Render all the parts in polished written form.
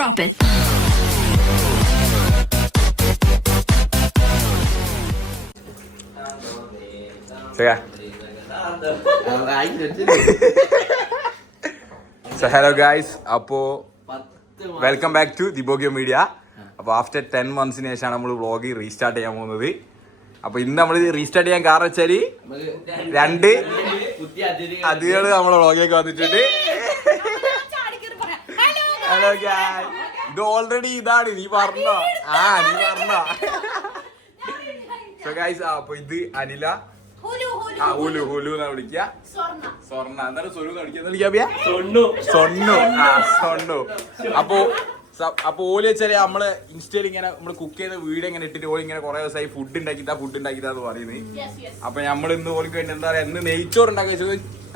Drop it. So hello guys, അപ്പോ welcome back to ദിബോഗിയോ media. അപ്പോൾ after 10 months ശേഷമാണ് നമ്മൾ വ്ളോഗ് റീസ്റ്റാർട്ട് ചെയ്യാൻ പോകുന്നത്. അപ്പോൾ ഇന്ന് നമ്മൾ റീസ്റ്റാർട്ട് ചെയ്യാൻ കാരണം വെച്ചാൽ 2 അതിഥികൾ നമ്മളെ വ്ളോഗിലേക്ക് വന്നിട്ടുണ്ട്. ഹലോ ഗായ്, ഇത് ഓൾറെഡി ഇതാണ്, നീ പറഞ്ഞോ? നീ പറഞ്ഞോ? സോ ഗൈസ്, അപ്പൊ ഇത് അനില, ഹുലു എന്നാ വിളിക്കുക. സ്വർണ്ണ എന്താണ് സൊല്ലു വിളിക്കുക? സൊണ്ണു. അപ്പൊ ഓല് വെച്ചാല് നമ്മള് ഇൻസ്റ്റയിൽ ഇങ്ങനെ നമ്മള് കുക്ക് ചെയ്ത വീഡിയോ ഇങ്ങനെ ഇട്ടിട്ട് ഓല് ഇങ്ങനെ കുറെ ദിവസമായി ഫുഡ് ഉണ്ടാക്കിട്ടാന്ന് പറയുന്നത്. അപ്പൊ നമ്മൾ ഇന്ന് ഓലിക്ക് വേണ്ടി എന്താ പറയാ, ഇന്ന് നെയ്ച്ചോറ് ഉണ്ടാക്കി വെച്ചത്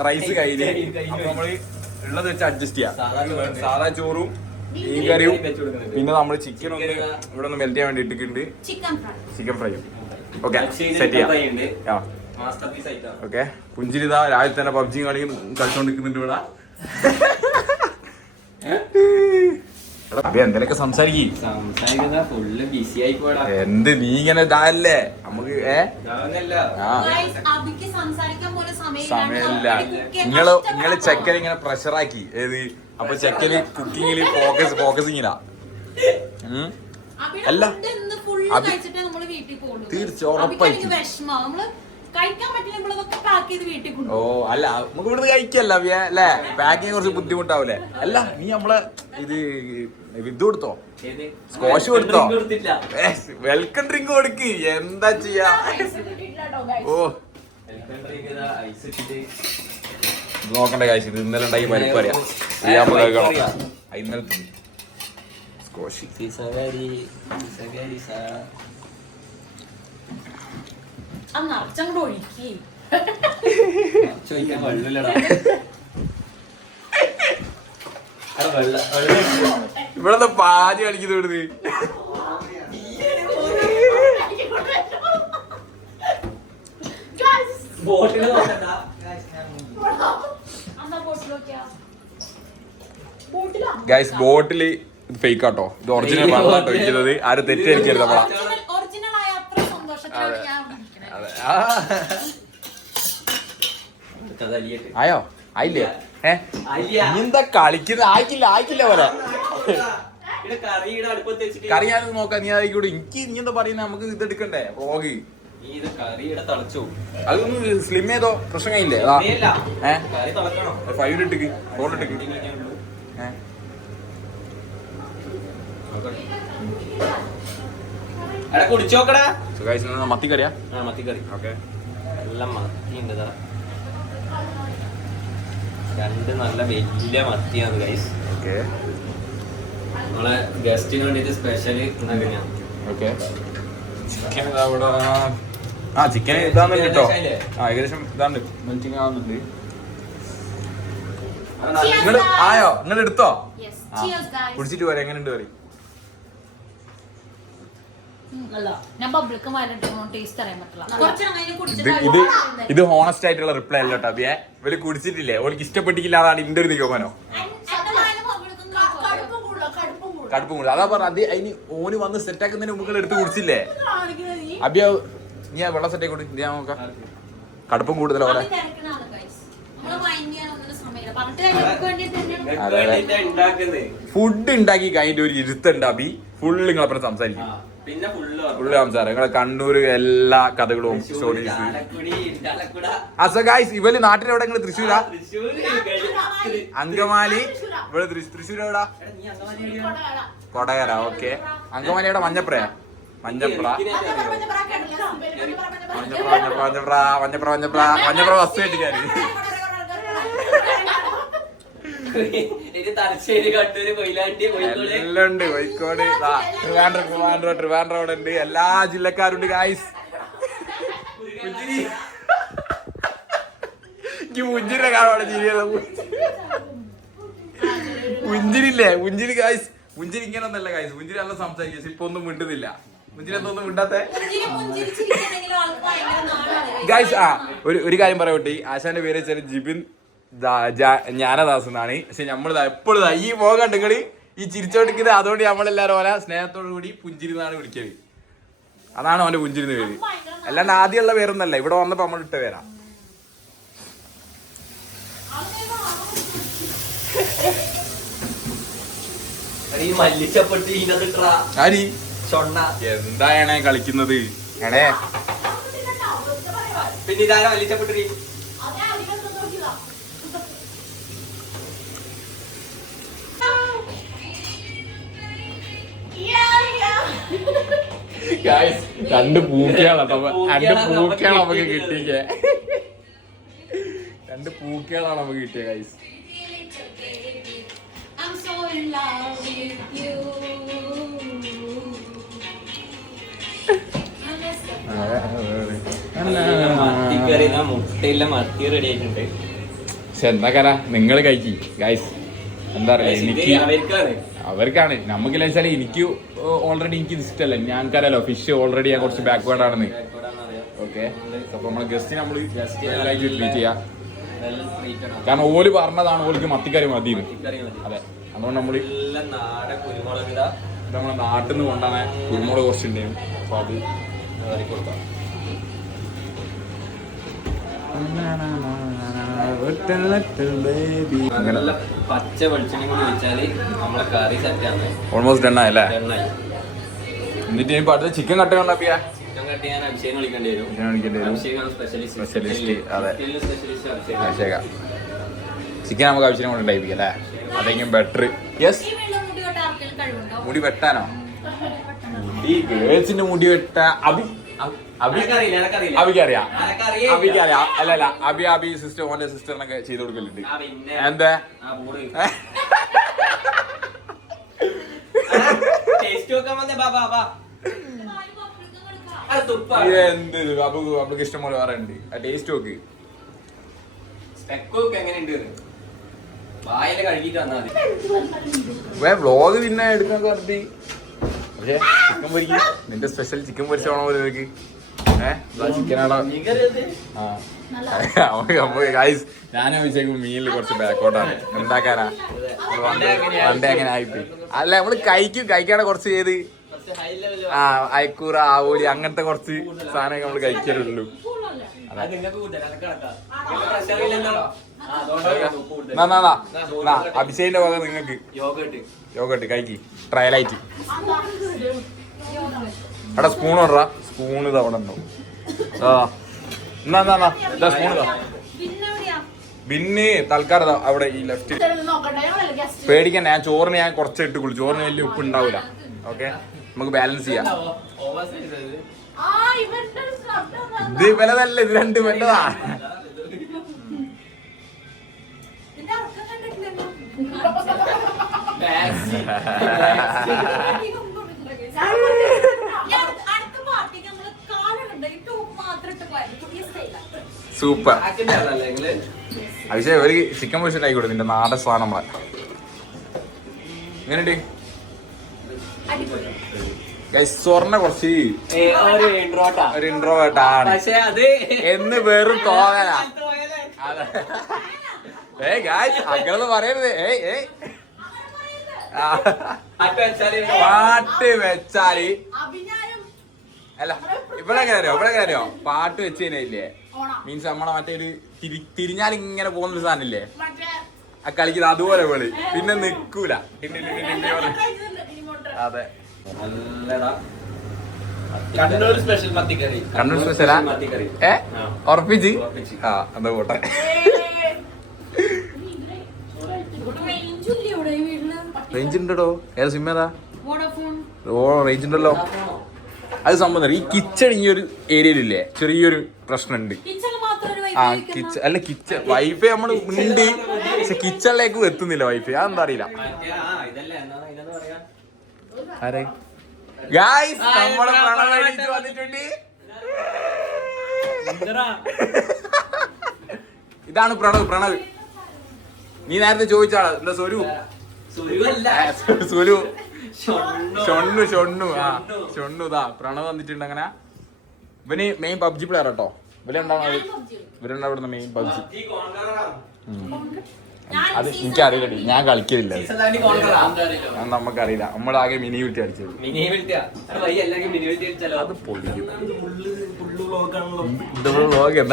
റൈസ് കയ്യില്. അപ്പൊ നമ്മള് ഉള്ളത് വെച്ച് അഡ്ജസ്റ്റ് ചെയ്യാം. സാധാ ചോറും മീൻ കറിയും പിന്നെ നമ്മള് ചിക്കൻ ഒന്ന് ഇവിടെ ഒന്ന് മെൽറ്റ് ചെയ്യാൻ വേണ്ടി ഇട്ടിട്ടുണ്ട്. ചിക്കൻ ഫ്രൈയും ഓക്കെ സെറ്റ് ചെയ്യാം. ഓക്കെ, പുഞ്ചിരിതാ രാവിലെ തന്നെ പബ്ജി കളിയും കളിച്ചോണ്ടിരിക്കുന്നുണ്ട് ഇവിടെ. എന്തൊക്കെ സംസാരിക്കും? എന്ത് നീ ഇങ്ങനെ ഇതാല്ലേ നമുക്ക് സമയമില്ല. നിങ്ങള് ചെക്കൻ ഇങ്ങനെ പ്രഷറാക്കി ഏത്? അപ്പൊ ചെക്കന് കുക്കിങ്ങില് ഫോക്കസിങ്ങിലാ. അല്ല തീർച്ചയായും ഉറപ്പായിരിക്കും. ഓ അല്ല, നമുക്ക് ഇവിടുന്ന് കഴിക്കല്ല അല്ലേ? പാക്കിങ് കുറച്ച് ബുദ്ധിമുട്ടാവൂലേ? അല്ല, നീ നമ്മളെ ഇത് കൊടുത്തോ? സ്കോഷ് കൊടുത്തോ? വെൽക്കം ഡ്രിങ്ക് കൊടുക്ക്. എന്താ ചെയ്യാ? ഓ നോക്കണ്ട കാശ്, ഇത് ഇന്നലെ ഉണ്ടാക്കി പരിപ്പ് അറിയാം. ഇന്നലെ സ്കോഷ് ഇവിടെ പാതി കളിക്കുന്നത് ഇവിടുന്ന്. ഗൈസ്, ബോട്ടില് ഫേക്ക് ആട്ടോ, ഇത് ഒറിജിനൽ വെള്ളാട്ടോ ഇരിക്കുന്നത്. ആരും തെറ്റിദ്ധരിക്കരുത് നമ്മളാ. ആയോ? ആയില്ലേ? എന്താ കളിക്കുന്നത്? ആയിക്കില്ല പോലെ കറി ഞാൻ നോക്കാം. നീ ആയിക്കോട്ടെ. നീ എന്താ പറയുന്നത്? നമുക്ക് ഇത് എടുക്കണ്ടേ വ്ളോഗ്? അതൊന്ന് സ്ലിം ചെയ്തോ, പ്രശ്നമില്ലേ? ഫൈവ് ഇട്ടിക്ക്, ഫോൺ ഇട്ടിക്ക്. മത്തിക്കറിയാ? മത്തിക്കറി ഓക്കെ. എല്ലാം മത്തി ഉണ്ട്, 2 നല്ല വലിയ മത്തിയാണ് ഗൈസ്. ഓക്കെ, നമ്മളെ ഗസ്റ്റിന് വേണ്ടിട്ട് സ്പെഷ്യൽ ഓക്കെ. ചിക്കൻ ഇവിടെ ചിക്കൻ ഇതാന്ന് കേട്ടോ. ഏകദേശം ഇതാണ്ട് മെൽറ്റിംഗ് ആവുന്നുണ്ട്. നിങ്ങൾ ആയോ? നിങ്ങൾ എടുത്തോ? കുടിച്ചിട്ട് പോരാ. എങ്ങനെയുണ്ട് കറി? ഇത് ഹോണസ്റ്റ് ആയിട്ടുള്ള റിപ്ലൈ അല്ല കേട്ടോ. അബിയെ ഇവര് കുടിച്ചിട്ടില്ലേ, ഓൾക്ക് ഇഷ്ടപ്പെട്ടില്ല. അതാണ് ഇന്റെ ഒരു നിഗമനോ. കടുപ്പം കൂടുതൽ അതാ പറഞ്ഞ. അത് അതിന് ഓന് വന്ന് സെറ്റ് ആക്കുന്നതിന് മുമ്പ് എടുത്ത് കുടിച്ചില്ലേ? അബിയ നീ വെള്ളം സെറ്റ് ആയിക്കോട്ടെ. ഞാൻ നോക്കാം. കടുപ്പം കൂടുതലോ അവിടെ. ഫുഡ് ഉണ്ടാക്കി കഴിഞ്ഞിട്ട് ഒരു ഇരുത്തുണ്ട് അബി. ഫുള്ള് നിങ്ങളപ്പുറം സംസാരിക്കും. ഫുള്ള് സംസാരം. നിങ്ങളെ കണ്ണൂര് എല്ലാ കഥകളും സ്റ്റോറീസ്. ഗൈസ്, ഇവര് നാട്ടിലെവിടെ? നിങ്ങള് തൃശ്ശൂരാ? അങ്കമാലി. ഇവിടെ തൃശ്ശൂർ എവിടാ? കൊടകര. ഓക്കെ. അങ്കമാലി എവിടെ? മഞ്ഞപ്രയാ? മഞ്ഞപ്ര ബസ് കെട്ടിക്കാര്. എല്ലാം ഉണ്ട്. കോഴിക്കോട്, ട്രിവാൻഡ്രം അവിടെ ഉണ്ട്. എല്ലാ ജില്ലക്കാരുണ്ട് ഗായ്സ്. പുഞ്ചിരിയുടെ കാണാണ് ചിരിയത്. പുഞ്ചിരില്ലേ? പുഞ്ചിരി ഗായ്സ്. പുഞ്ചിരി ഇങ്ങനെ ഒന്നല്ല ഗായ്സ്. പുഞ്ചിരി നല്ല സംസാരിക്കും. ഇപ്പൊ ഒന്നും മിണ്ടുന്നില്ല. പുഞ്ചിരി എന്തൊന്നും മിണ്ടാത്ത ഗായ്സ്. ഒരു കാര്യം പറയട്ടെ. ആശാന്റെ പേര് വെച്ചാൽ ജിബിൻ ജ്ഞാനദാസ് എന്നാണ്. പക്ഷെ നമ്മളിതാ എപ്പോഴും ഈ പോകണ്ട നിങ്ങള് ഈ ചിരിച്ചോണ്ടിരിക്കുന്നത്. അതുകൊണ്ട് നമ്മളെല്ലാരും ഓരോ സ്നേഹത്തോടു കൂടി പുഞ്ചിരിന്നാണ് വിളിക്കല്. അതാണ് അവന്റെ പുഞ്ചിരുന്ന പേര്. അല്ലാണ്ട് ആദ്യമുള്ള പേരൊന്നല്ല, ഇവിടെ വന്നപ്പോ നമ്മൾ ഇട്ട പേരാ. എന്താണ് കളിക്കുന്നത്? എടേ പിന്നെ ഇതാരാ മല്ലിച്ചപ്പെട്ടി? രണ്ട് പൂക്കയാണ് നമുക്ക് കിട്ടിയ. രണ്ട് പൂക്കകളാണ് നമുക്ക് കിട്ടിയ ഗൈസ്. മുട്ടയില്ല മത്തി റെഡി ആയിട്ടുണ്ട്. പക്ഷെ എന്താ കല നിങ്ങൾ കഴിക്കി ഗൈസ്. എന്താ പറയാ, എനിക്ക് അവർക്കാണ്. നമുക്കില്ല വെച്ചാൽ എനിക്ക് ഓൾറെഡി എനിക്ക് ഇഷ്ടമല്ല. ഞാൻക്കറിയാലോ ഫിഷ് ഓൾറെഡി ഞാൻ കുറച്ച് ബാക്ക്വേർഡ് ആണെന്ന്. ഓക്കെ, അപ്പൊ നമ്മള് ഗസ്റ്റ് നമ്മള് ട്രീറ്റ് ചെയ്യാം. കാരണം ഓല് പറഞ്ഞതാണ് ഓൾക്ക് മത്തിക്കറി മതി. അതെ, അതുകൊണ്ട് നമ്മള് നമ്മളെ നാട്ടിൽ നിന്ന് കൊണ്ടാണ് കുരുമുളക് കുറച്ചുണ്ടായിരുന്നു. അപ്പൊ അത് കൊടുക്കാം. പച്ച വെളിച്ചെണ്ണ കൂടി വെച്ചാല് നമ്മളെ കറി സെറ്റാണ്. ഓൾമോസ്റ്റ് ഡൺ ആയല്ലേ? എന്നിട്ട് ഇപ്പൊ അടുത്ത ചിക്കൻ കട്ട് കണ്ടപ്പിയാ ചിക്കൻ കട്ട് ചെയ്യാൻ അഭിഷേകം വിളിക്കേണ്ടി വരും. സ്പെഷ്യലിസ്റ്റ്. അതെ, അഭിഷേക ചിക്കൻ നമുക്ക് ആവശ്യം കൊണ്ട് ഉണ്ടായിരിക്കും അല്ലേ? അതെങ്കിലും ബെറ്റർ. യെസ്, മുടി വെട്ടാനോ? ഈ ഗേൾസിന്റെ മുടി വെട്ടാ അഭിക്കറിയാം. അല്ലല്ല, അബി സിസ്റ്റർ ഓന്റെ സിസ്റ്ററിനൊക്കെ ചെയ്ത് കൊടുക്കലുണ്ട്. എന്താ എന്ത് അബുക്ക് ഇഷ്ടം പോലെ വേറെ ഉണ്ട്. ആ ടേസ്റ്റ് നോക്ക്. വ്ളോഗ് പിന്നെ എടുക്കാൻ പറഞ്ഞി. പക്ഷെ ചിക്കൻ പൊരിക്കും, നിന്റെ സ്പെഷ്യൽ ചിക്കൻ പൊരിച്ച വേണോ പോലെ നിനക്ക്? ചിക്കനാണോ? ഞാനും വിചാരിക്കും മീനിൽ കുറച്ച് ബാക്കോട്ടാണ്. എന്താക്കാനാ, പണ്ടേ അങ്ങനെ ആയിപ്പോയി. അല്ല, നമ്മള് കഴിക്കാതെ കുറച്ച് ചെയ്ത് അയക്കൂറ ആവോലി അങ്ങനത്തെ കുറച്ച് സാധനമൊക്കെ നമ്മള് കഴിക്കാറുള്ളൂ. അഭിഷേകിന്റെ വക നിങ്ങക്ക് യോഗട്ട് കഴിക്കി ട്രയലായിട്ട്. അവിടെ സ്പൂൺ ഓർഡറാ. സ്പൂൺ ഇത് അവിടെ ഉണ്ടോ? എന്നാ സ്പൂൺ ഇതാ. പിന്നെ തൽക്കാലം അവിടെ ഈ ലെഫ്റ്റ്. പേടിക്കണ്ട, ഞാൻ ചോറിന് ഞാൻ കുറച്ച് ഇട്ട് കുളിച്ചു. ചോറിന് വലിയ ഉപ്പ് ഉണ്ടാവില്ല. ഓക്കെ, നമുക്ക് ബാലൻസ് ചെയ്യാം. ഇത് വലുതല്ല, ഇത് രണ്ട് വലുതാ. സൂപ്പർ. അഭിഷേക് ഒരു ചിക്കൻ പൊരിച്ചിട്ട് ആയിക്കോട്ടെ, നിന്റെ നാടൻ സാധനം നമ്മളെ. എങ്ങനെയുണ്ട്? സ്വർണ്ണ കുറച്ച് ഒരു ഇൻട്രോവേർട്ടാണ് എന്ന് വെറും തോന്നലാ. അങ്ങനെ പറയരുത്. പാട്ട് വെച്ചാല് അല്ല, ഇവിടെ എങ്ങനെ അറിയോ? പാട്ട് വെച്ച് കഴിഞ്ഞാലേ മീൻസ് നമ്മളെ മറ്റേ ഒരു തിരിഞ്ഞാൽ ഇങ്ങനെ പോകുന്നൊരു സാധനമില്ലേ, ആ കളിക്കുന്നത് അതുപോലെ വിളി. പിന്നെ നിക്കൂല. അതെ, കണ്ണൂർ സ്പെഷ്യൽ മത്തിക്കറി. കണ്ണൂർ സ്പെഷ്യലാ? ഉറപ്പിച്ച്? ആ, എന്താ പോട്ടെ. റേഞ്ച് ഉണ്ടോ? ഏതാ സിം ഏതാ? ഓ, റേഞ്ച് ഉണ്ടല്ലോ. അത് സംബന്ധം ഈ കിച്ചൺ ഈ ഒരു ഏരിയയിലില്ലേ ചെറിയൊരു പ്രശ്നമുണ്ട്. ആ കിച്ചൺ അല്ല, കിച്ചൺ വൈഫൈ നമ്മൾ ഉണ്ട്, പക്ഷെ കിച്ചണിലേക്ക് എത്തുന്നില്ല വൈഫൈ. അതെന്താ അറിയില്ല. ആരെ ഗായ്സ്, നമ്മളെ പ്രണവ് വന്നിട്ടുണ്ട്. ഇതാണ് പ്രണവ്. നീ നേരത്തെ ചോദിച്ചാളാ. എന്താ സ്വരു? സ്വരു ഷൊണ്ണു ഇതാ പ്രണവ് വന്നിട്ടുണ്ട്. അങ്ങനെ ഇവന് മെയിൻ പബ്ജി പ്ലെയർ കേട്ടോ. ഇവരുണ്ടാവുന്ന മെയിൻ പബ്ജി. അത് എനിക്കറിയില്ല, ഞാൻ കളിക്കലില്ല. നമുക്കറിയില്ല, നമ്മളാകെ മിനി വിട്ടി അടിച്ചത്. അത് പൊളിക്കും.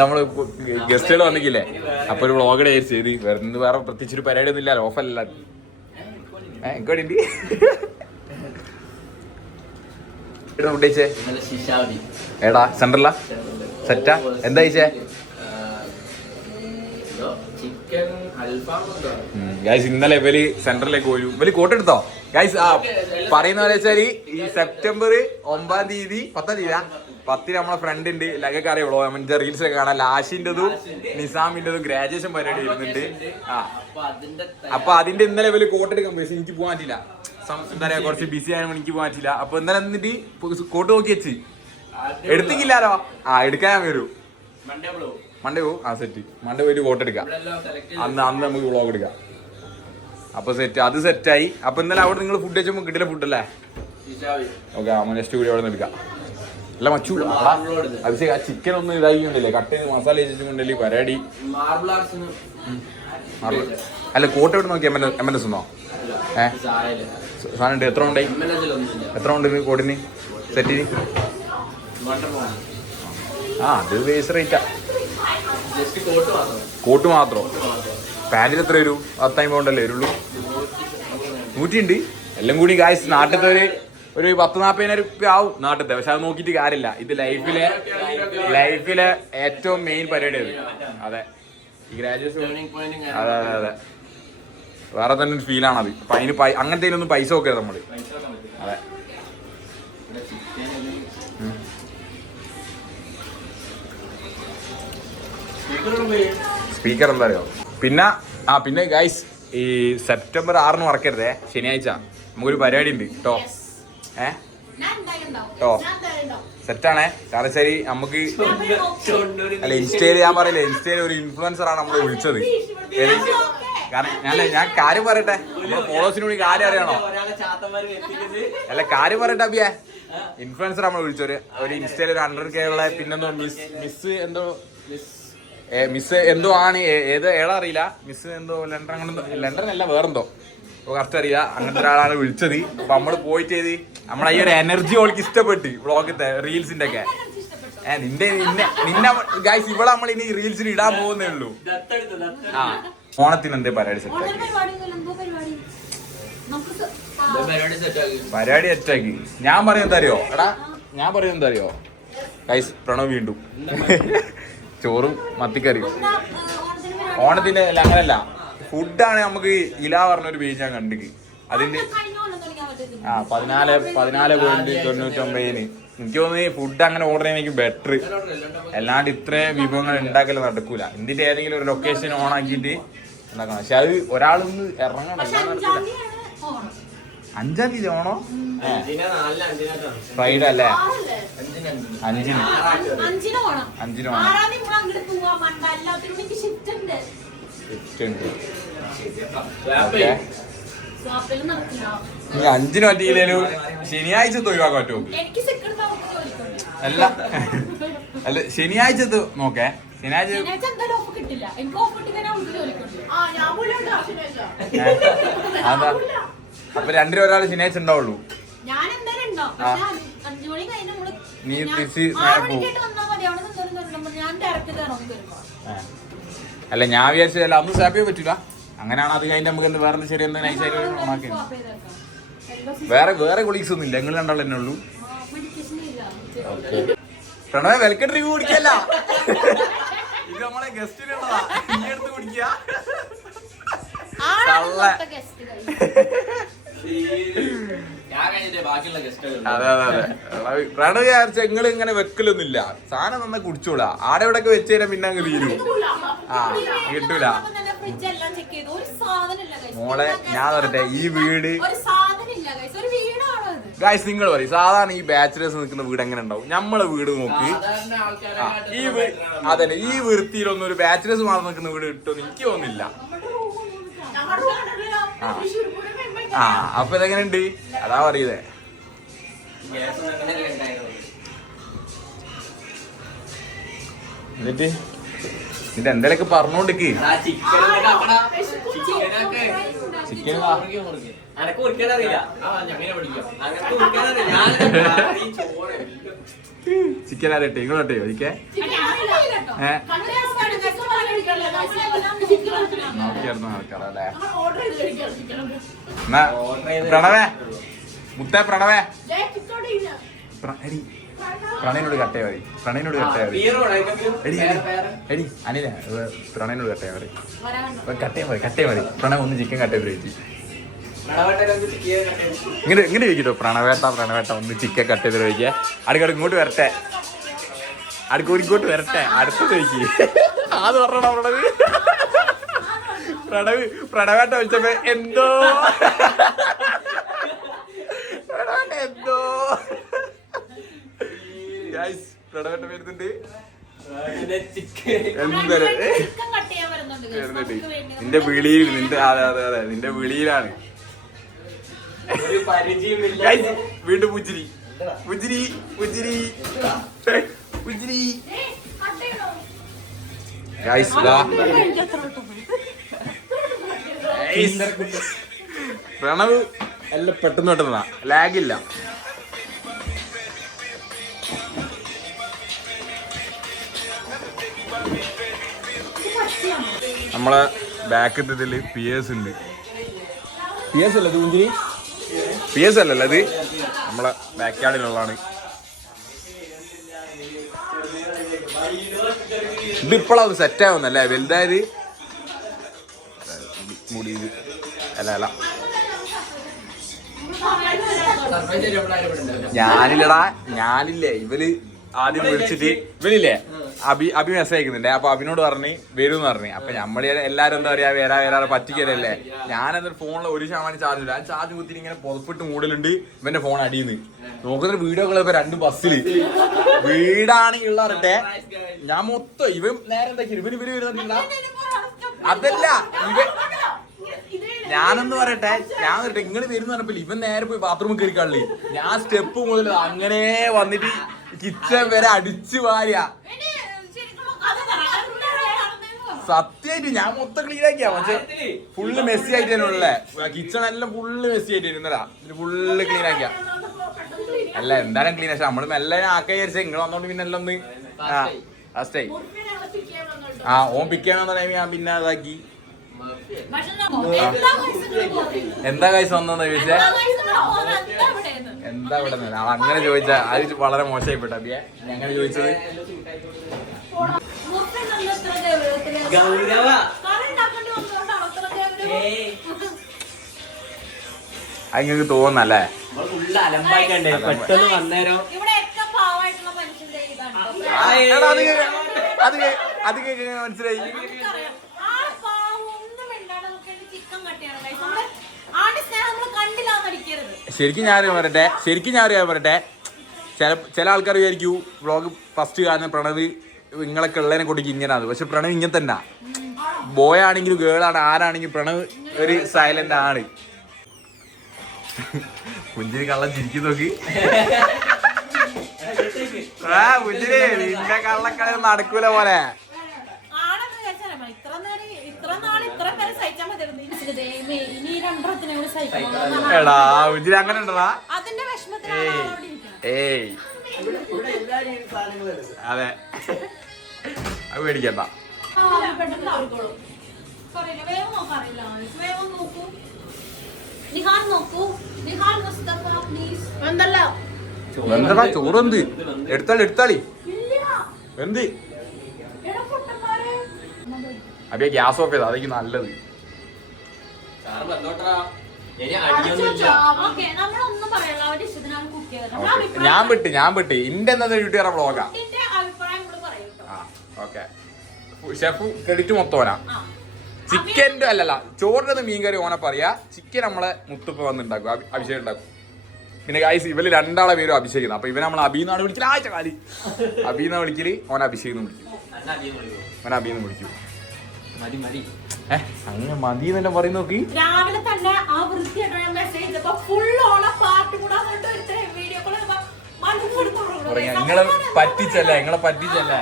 നമ്മള് ഗസ്റ്റുകൾ വന്നിക്കില്ലേ, അപ്പൊ ഒരു വ്ളോഗ് ചെയ്ത് വേറെ പ്രത്യേകിച്ച് ഒരു പരിപാടി ഒന്നും ഇല്ല, ഓഫല്ല. ഫുഡ് കഴിച്ചേ ഏടാ? സെന്ററിലാ? സെറ്റാ? എന്താ കഴിച്ചേ? ഗൈസ് ഇന്നലെ ഇവര് സെന്ററിലേക്ക് പോയി. ഇവര് കോട്ടെടുത്തോ ഗൈസ്? പറയുന്ന പോലെ വെച്ചാല് ഈ സെപ്റ്റംബർ 9-10 നമ്മളെ ഫ്രണ്ട് ഉണ്ട്, ലഗൊക്കെ അറിയുള്ളൂ, മറ്റേ റീൽസൊക്കെ കാണാൻ. ലാഷിന്റെതും നിസാമിന്റെതും ഗ്രാജുവേഷൻ പരിപാടി വരുന്നുണ്ട്. അപ്പൊ അതിന്റെ ഇന്നലെ ഇവര് കോട്ടെടുക്കാൻ പോയി. എനിക്ക് പോകാൻ പറ്റില്ല, എന്താ പറയാ, കുറച്ച് ബിസി ആയതുകൊണ്ട് എനിക്ക് പോകാൻ പറ്റില്ല. അപ്പൊ ഇന്നലെ എന്നിട്ട് കോട്ട് നോക്കി വെച്ച് എടുത്തിക്കില്ലാലോ. എടുക്കാൻ വരൂ, മണ്ടേ പോവും. സെറ്റ് മണ്ടേ പോയിട്ട് കോട്ട് എടുക്കാം. അന്ന് നമുക്ക് വ്ളോഗ് എടുക്കാം. അപ്പൊ സെറ്റ്, അത് സെറ്റായി. അപ്പൊ ഇന്നലെ അവിടെ നിങ്ങൾ ഫുഡ് വെച്ചപ്പോ കിട്ടില്ല ഫുഡല്ലേ? ഓക്കെ, നെക്സ്റ്റ് വീഡിയോ അവിടെ നിന്ന് എടുക്കാം. അല്ല മച്ചു, അത് ചിക്കൻ ഒന്നും ഇതായില്ലേ, കട്ട് ചെയ്ത് മസാല വെച്ചിട്ടുണ്ടെങ്കിൽ പരിപാടി. അല്ല കോട്ട് എവിടെ നോക്കി? MNS ഒന്നോ? സാധനം ഉണ്ട്. എത്ര ഉണ്ടായി? എത്ര ഉണ്ട് കോട്ടിന് സെറ്റിന്? അത് ബേസ് റേറ്റാ. കോട്ട് മാത്രം. പാന്റിന് എത്ര വരും? 10 പൗണ്ടല്ലേ വരുള്ളൂ. 100 ഉണ്ട്. എല്ലാം കൂടി ഗായ്സ് നാട്ടിലത്തെ ഒരു 10-40,000 രൂപ ആവും നാട്ടിലത്തെ. പക്ഷെ അത് നോക്കിയിട്ട് കാര്യമില്ല. ഇത് ലൈഫിലെ ഏറ്റവും മെയിൻ പരിപാടി അത്. അതെ, ഈ ഗ്രാജുവേഷൻ. അതെ അതെ അതെ, വേറെ തന്നെ ഒരു ഫീലാണത്. അപ്പൊ അതിന് അങ്ങനത്തെ ഒന്നും പൈസ നോക്കരുത് നമ്മള്. അതെ, സ്പീക്കർ എന്താ അറിയോ? പിന്നെ ഗൈസ് ഈ സെപ്റ്റംബർ 6 മറക്കരുതേ, ശനിയാഴ്ച നമുക്കൊരു പരിപാടി ഉണ്ട് കേട്ടോ. സെറ്റാണേ. കാരണം ശരി, നമുക്ക് അല്ല ഇൻസ്റ്റയില്, ഞാൻ പറയില്ലേ, ഇൻസ്റ്റയിൽ ഒരു ഇൻഫ്ലുവൻസർ ആണ് നമ്മളെ വിളിച്ചത്. കാരണം ഞാൻ കാര്യം പറയട്ടെ, നമ്മുടെ ഫോളോസിന് കൂടി കാര്യം അറിയണോ? അല്ല കാര്യം പറയട്ടെ അബിയെ, ഇൻഫ്ലുവൻസർ നമ്മളെ വിളിച്ചൊരു ഇൻസ്റ്റയിൽ ഒരു 100K ഉള്ള, പിന്നെന്തോ മിസ് എന്തോ ആണ്, ഏതാ അറിയില്ല. മിസ് എന്തോ ലണ്ടനല്ല വേറെന്തോ, കറക്റ്റ് അറിയില്ല. അങ്ങനത്തെ ഒരാളാണ് വിളിച്ചത്. അപ്പൊ നമ്മള് പോയിട്ട് നമ്മളെ ഈ ഒരു എനർജി അവൾക്ക് ഇഷ്ടപ്പെട്ട് വ്ളോഗത്തെ റീൽസിന്റെ ഒക്കെ. നിന്നെ ഗൈസ് ഇവിടെ നമ്മൾ ഇനി റീൽസിൽ ഇടാൻ പോകുന്നേ ഉള്ളൂ. ഓണത്തിന് എന്തേ പരിപാടി സെറ്റാക്കി? പരിപാടി സെറ്റാക്കി. ഞാൻ പറയുന്നത് അറിയോ? ഗൈസ് പ്രണവ് വീണ്ടും ചോറും മത്തിക്കറിയും. ഓണത്തിന്റെ അല്ല, അങ്ങനല്ല, ഫുഡാണ്. നമുക്ക് ഇല പറഞ്ഞൊരു പേജ് ഞാൻ കണ്ടിക്ക്. അതിന്റെ 14.99. എനിക്ക് തോന്നുന്നു ഫുഡ് അങ്ങനെ ഓർഡർ ചെയ്യാൻ എനിക്ക് ബെറ്റർ. അല്ലാണ്ട് ഇത്ര വിഭവങ്ങൾ ഉണ്ടാക്കല് നടക്കൂല. ഇതിന്റെ ഏതെങ്കിലും ഒരു ലൊക്കേഷൻ ഓൺ ആക്കിയിട്ട് ഉണ്ടാക്കണം. പക്ഷെ അത് ഒരാളൊന്ന് ഇറങ്ങണം. 5-ാം തീയതി ഓണോ? ഫ്രൈഡേ അല്ലേ? 5-ന് ഓണം. 5-ന് ഓണം. ഈ 5-ന് പറ്റിയില്ലേലും ശനിയാഴ്ച ഒഴിവാക്കാൻ പറ്റുമോ? അല്ല ശനിയാഴ്ച നോക്കേ. ശനിയാഴ്ച അതാ. അപ്പൊ 2 ഒരാൾ ശനിയാഴ്ച ഉണ്ടാവുള്ളൂ. നീ തിരിച്ച് നേരെ പോകും. അല്ല ഞാൻ വിചാരിച്ചല്ല, അന്ന് സ്വാപ്പ് ചെയ്യാൻ പറ്റൂല. അങ്ങനെയാണ്. അത് കഴിഞ്ഞ് നമുക്ക് വേറെ ശരി എന്താ നൈസായിട്ട് ഓണാക്കി. വേറെ കൊളീഗ്സ് ഒന്നും ഇല്ല, നിങ്ങൾ രണ്ടാളെ തന്നെ ഉള്ളൂ. പ്രണവേ വെൽക്കം ഡ്രിങ്ക് കുടിക്കല്ല, ഇത് നമ്മളെ ഗസ്റ്റിനുള്ളതാ. നീ എടുത്ത് കുടിക്കുക. അതെ അതെ അതെ. പ്രണവ് വിചാരിച്ച നിങ്ങൾ ഇങ്ങനെ വെക്കലൊന്നുമില്ല, സാധനം നന്നായി കുടിച്ചോളാ. ആടെ ഇവിടെ ഒക്കെ വെച്ച് തരാൻ പിന്നെ അങ്ങ് തീരും. കിട്ടൂല മോളെ. ഞാൻ പറയട്ടെ, ഈ വീട് ഗൈസ് നിങ്ങൾ പറയും സാധാരണ ഈ ബാച്ചിലേഴ്സ് നിൽക്കുന്ന വീട് എങ്ങനെ ഉണ്ടാവും? നമ്മളെ വീട് നോക്ക്. അതന്നെ, ഈ വൃത്തിയിലൊന്നും ഒരു ബാച്ചിലേഴ്സ് മാത്രം നിൽക്കുന്ന വീട് കിട്ടുമെന്ന് എനിക്ക് തോന്നുന്നില്ല. അപ്പൊ ഇതെങ്ങനെയുണ്ട്? അതാ പറയുന്നേ. എന്നിട്ട് ഇത് എന്തെങ്കിലുമൊക്കെ പറഞ്ഞോണ്ടിക്ക് ചിക്കൻ ചിക്കൻ ആരട്ടെ ഇങ്ങോട്ടെ ഒരിക്കേ നോക്കിയായിരുന്നു ആൾക്കാരല്ലേ. എന്നാ പ്രണവേ മുത്തേ പ്രണവേ പ്രണയനോട് കട്ടയാ മതി. പ്രണയനോട് കട്ടയാ മതി. എടി അനില പ്രണയനോട് കട്ടയാ മതി. കട്ടയാ മതി. പ്രണവ് ഒന്ന് ചിക്കൻ കട്ടയിൽ വെച്ച് ഇങ്ങനെ ചോദിക്കട്ടോ. പ്രണവേട്ട ഒന്ന് ചിക്കൻ കട്ടയിൽ ചോദിക്കുക. അടുക്കടുക്ക് ഇങ്ങോട്ട് വരട്ടെ. ഇങ്ങോട്ട് വരട്ടെ. അടുത്ത് ചോദിക്കുക. അത് പറഞ്ഞോ പ്രണവേട്ട വിളിച്ചപ്പോ എന്തോ പ്രണവേട്ട വരുന്നുണ്ട്. നിന്റെ വിളിയിൽ അതെ നിന്റെ വിളിയിലാണ്. വീണ്ടും പുച്ചിരി പ്രണവ് എല്ലാം പെട്ടെന്ന് ലാഗില്ല. നമ്മളെ ബാക്ക് ഇതില് PS ഉണ്ട്. PS അല്ല ഇത് കുഞ്ചിരി. PS അല്ലല്ലോ ഇത് നമ്മളെ ബാക്ക് യാർഡിലുള്ളതാണ്. ഇത് ഇപ്പോഴത് സെറ്റ് ആവുന്നല്ലേ വലുതായത്. മുടി അല്ല ഞാനില്ലേ ഇവര് ആദ്യം വിളിച്ചിട്ട് ഇവരില്ലേ അഭി മെസ്സേജ് അയക്കുന്നുണ്ട്. അപ്പൊ അഭിനോട് പറഞ്ഞ് വരുമെന്ന് പറഞ്ഞു. അപ്പൊ നമ്മള് എല്ലാരും എന്താ പറയാ വരാതെ പറ്റിക്കലല്ലേ. ഞാനതൊരു ഫോണിൽ 1% ചാർജ് ഇല്ല. ചാർജ് കുത്തിരി ഇങ്ങനെ പുറപ്പിട്ട് മൂടലുണ്ട്. ഇവന്റെ ഫോൺ അടിയുന്നു നോക്കുന്ന വീഡിയോകൾ ഇപ്പൊ 2 ബസ്സില് വീടാണെങ്കിൽ ഉള്ളവരട്ടെ. ഞാൻ മൊത്തം ഇവൻ നേരെ എന്താക്കി ഇവര് വരുന്നില്ല. അതല്ല ഞാനൊന്ന് പറയട്ടെ. ഞാൻ ഇങ്ങള് വരുന്ന പറഞ്ഞപ്പോ ഇവൻ നേരെ പോയി ബാത്റൂമിൽ കയറി കള്ളി. ഞാൻ സ്റ്റെപ്പ് മുതൽ അങ്ങനെ വന്നിട്ട് കിച്ചൺ വരെ അടിച്ചു വാരിയ. സത്യമായിട്ട് ഞാൻ മൊത്തം ക്ലീൻ ആക്കിയാ. പക്ഷെ ഫുള്ള് മെസ്സി ആയിട്ട് തന്നെ ഉള്ളേ. കിച്ചൺ എല്ലാം ഫുള്ള് മെസ്സി ആയിട്ട് ഇരുന്നതാ. ഫുള്ള് ക്ലീൻ ആക്കിയ അല്ല എന്തായാലും ക്ലീൻ ആക്കി നമ്മള് മെല്ലെ ആക്കാൻ വിചാരിച്ച നിങ്ങൾ വന്നോണ്ട് പിന്നെ എല്ലാം ഒന്ന് ലാസ്റ്റായി. ഓൻ പിക്ക് ചെയ്യാൻ ടൈം ഞാൻ പിന്നെ അതാക്കി. എന്താ കാഴ്ച വന്നെന്ന് ചോദിച്ചേ. എന്താ ഇവിടെ അങ്ങനെ ചോദിച്ചാ അത് വളരെ മോശമായിപ്പെട്ട അബിയെ. അങ്ങനെ ചോദിച്ചത് അതിങ്ങൾക്ക് തോന്നല്ലേ. അത് മനസ്സിലായി. ശരിക്കും ഞാൻ പറയട്ടെ ചില ആൾക്കാർ വിചാരിക്കൂ വ്ളോഗ് ഫസ്റ്റ് കാണുന്ന പ്രണവ് നിങ്ങളൊക്കെ ഉള്ളതിനെ കൊണ്ട് ഇങ്ങനെയാണ്. പക്ഷെ പ്രണവ് ഇങ്ങനെ തന്നെ. ബോയ് ആണെങ്കിലും ഗേളാണ് ആരാണെങ്കിലും പ്രണവ് ഒരു സൈലന്റ് ആണ്. കുഞ്ചിരി കള്ളം ചിരിക്കും നോക്കി. കുഞ്ചിരി നിന്റെ കള്ളക്കളി നടക്കൂല പോലെ. എടാ കുഞ്ചിരി അങ്ങനെ ഉണ്ടടാ. ഏയ് അതെ അത് പേടിക്കണ്ട. എന്താ ചോറെന്ത് എടുത്താളി എന്ത് അബിയ ഗ്യാസ് ഓഫ് ചെയ്താ അതൊക്കെ നല്ലത്. ഞാൻ വിട്ട് ഇന്റെ എന്താ യൂട്യൂബർ വ്ളോഗാ. ഓക്കെ ഷെഫ് ക്രെഡിറ്റ് മൊത്തം ഓനാ. ചിക്കൻ്റെ അല്ലല്ല ചോറിന്റെ മീൻകറി ഓനെ പറയാ. ചിക്കൻ നമ്മളെ മുത്തുപ്പ വന്നുണ്ടാക്കും അഭിഷേകം ഉണ്ടാക്കും. പിന്നെ ഗൈസ് ഇവര് 2 ആളെ പേരും അഭിഷേകം. അപ്പൊ ഇവൻ നമ്മളെ അബീന്നാണ് വിളിക്കല്. ആഴ്ച കാലി അബീന്ന വിളിക്കല്. ഓൻ അഭിഷേകം വിളിക്കും. ഓൻ അബീന്ന് വിളിക്കും. അങ്ങനെ മതി തന്നെ പറയും നോക്കി. രാവിലെ തന്നെ ആ വൃത്തിയായിട്ട് മെസ്സേജ് നിങ്ങളെ പറ്റിച്ചല്ലേ.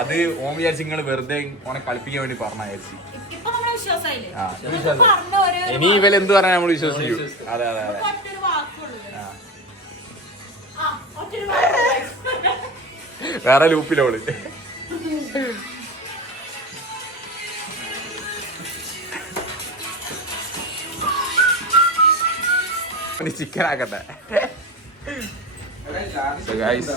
അത് ഓൻ വിചാരിച്ച് നിങ്ങൾ വെറുതെ ഓനെ കളിപ്പിക്കാൻ വേണ്ടി പറഞ്ഞ വിചാരിച്ചു. ഇപ്പൊ നമ്മളെ വിശ്വാസമായില്ലേ? ആ, പറഞ്ഞ ഒരു ഇനി ഇവൽ എന്ത് പറയാൻ നമ്മൾ വിശ്വസിക്കൂ. അതെ അതെ അതെ. ഒറ്റൊരു വാക്കുള്ളൂ. ആ. ഒറ്റൊരു വാക്കുള്ളൂ. വേറെ ലൂപ്പിലോള്. ചിക്കൻ ആക്കട്ടെ. So guys,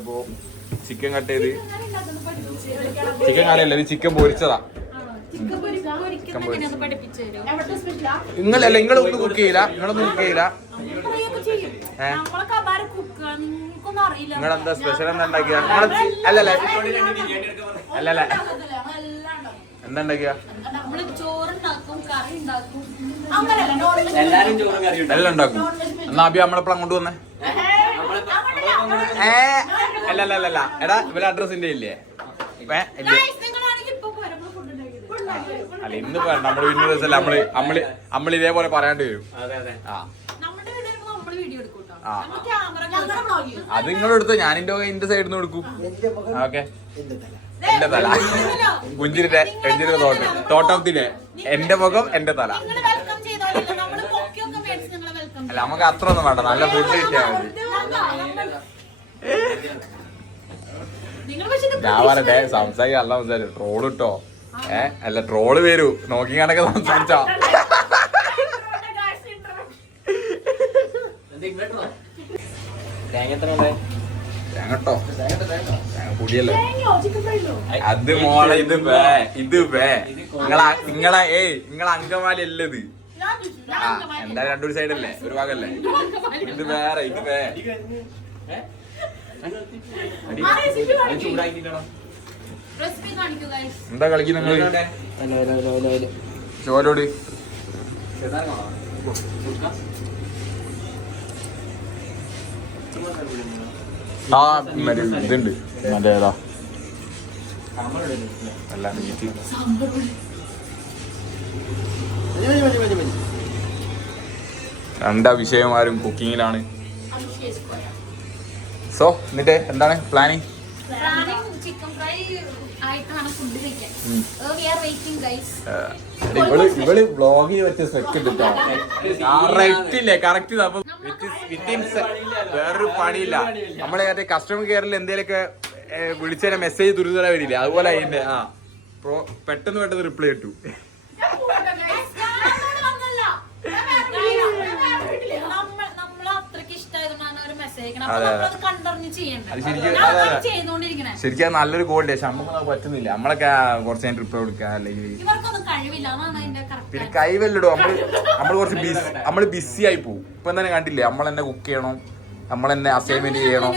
അപ്പോ ചിക്കൻ കട്ട് ചെയ്ത് ചിക്കൻ കറിയല്ല ഇത് ചിക്കൻ പൊരിച്ചതാ. ചിക്കൻ പൊരിക്കുന്ന എങ്ങനെയാന്ന് പഠിപ്പിച്ചു തരുമോ? എവിടുത്തെ സ്പെഷ്യലാ? നിങ്ങളല്ല നിങ്ങളൊന്നും കുക്ക് ചെയ്യില്ല, നിങ്ങളൊന്നും കുക്ക് ചെയ്യില്ല. നമ്മളൊക്കെ അപാര കുക്ക്, നിങ്ങൾക്കൊന്നും അറിയില്ല. നിങ്ങളെന്താ സ്പെഷ്യൽ എന്താ ഉണ്ടാക്കിയ? അല്ലല്ല അല്ലല്ല എന്താ ഉണ്ടാക്കിയ? നമ്മള് ചോറുണ്ടാക്കും, കറി ഉണ്ടാക്കും, അങ്ങനല്ല നോൺ എല്ലാരും ചോറും കറിയും എല്ലാം ഉണ്ടാക്കും. എന്നാ അബി നമ്മളെപ്പോഴാ കൊണ്ടുവന്നേ? അല്ലല്ല എടാ ഇവരെ അഡ്രസ്സിന്റെ ഇല്ലേ? ഇല്ലേ അല്ല ഇന്ന് നമ്മള് വീടിന്റെ ദിവസമല്ല നമ്മള് ഇതേപോലെ പറയാണ്ട് വരും. ആ അത് നിങ്ങളെടുത്ത് ഞാൻ എന്റെ സൈഡിൽ നിന്ന് കൊടുക്കും. ഓക്കെ എന്റെ തല പുഞ്ചിരിന്റെ തോട്ടത്തിന്റെ എന്റെ മുഖം എന്റെ തല. അല്ല നമുക്ക് അത്ര ഒന്നും വേണ്ട, നല്ല ഫുഡ് കിട്ടിയാൽ മതി. ഞാൻ പറയട്ടെ സംസാരിക്കാൻ നല്ല സംസാരിച്ചു. ട്രോള് ഇട്ടോ അല്ല ട്രോള് വരൂ നോക്കി കണക്കെ സംസാരിച്ചോ. തേങ്ങട്ടോ പൊടിയല്ലേ അത് മോളെ. ഇത് നിങ്ങളെ നിങ്ങളെ അങ്കമാലി അല്ലത്. ആ എന്തായാലും രണ്ടൊരു സൈഡല്ലേ, ഒരു ഭാഗല്ലേ. ഇത് വേറെ എന്താ കളിക്കുന്ന നിങ്ങള്? ചോരോട് ആ ഇതുണ്ട് മറ്റേതാ അല്ല മീറ്റ് രണ്ടാ വിഷയമാരും കുക്കിങ്ങിലാണ്. സോ എന്നിട്ട് എന്താണ് പ്ലാനിങ്? ഇവള് വ്ളോഗിൽ വെച്ച സെക്കൻഡ് കറക്റ്റില്ലേ? കറക്റ്റ്. അപ്പൊ വേറൊരു പണിയില്ല. നമ്മളെ മറ്റേ കസ്റ്റമർ കെയറിൽ എന്തേലൊക്കെ വിളിച്ചതിനെ മെസ്സേജ് തുരുതല വരില്ലേ, അതുപോലെ അതിന്റെ പെട്ടെന്ന് റിപ്ലൈ കിട്ടു. ശരിക്കും നല്ലൊരു ഗോൾഡ്. പക്ഷെ നമുക്ക് പറ്റുന്നില്ല. നമ്മളൊക്കെ കുറച്ച് നേരം ട്രിപ്പ് കൊടുക്കുക അല്ലെങ്കിൽ പിന്നെ കൈവല്ലിടോ. നമ്മള് കുറച്ച് ബിസി ആയി പോകും. ഇപ്പൊ തന്നെ കണ്ടില്ലേ, നമ്മളെന്നെ കുക്ക് ചെയ്യണം, നമ്മളെന്നെ അസൈൻമെന്റ് ചെയ്യണം.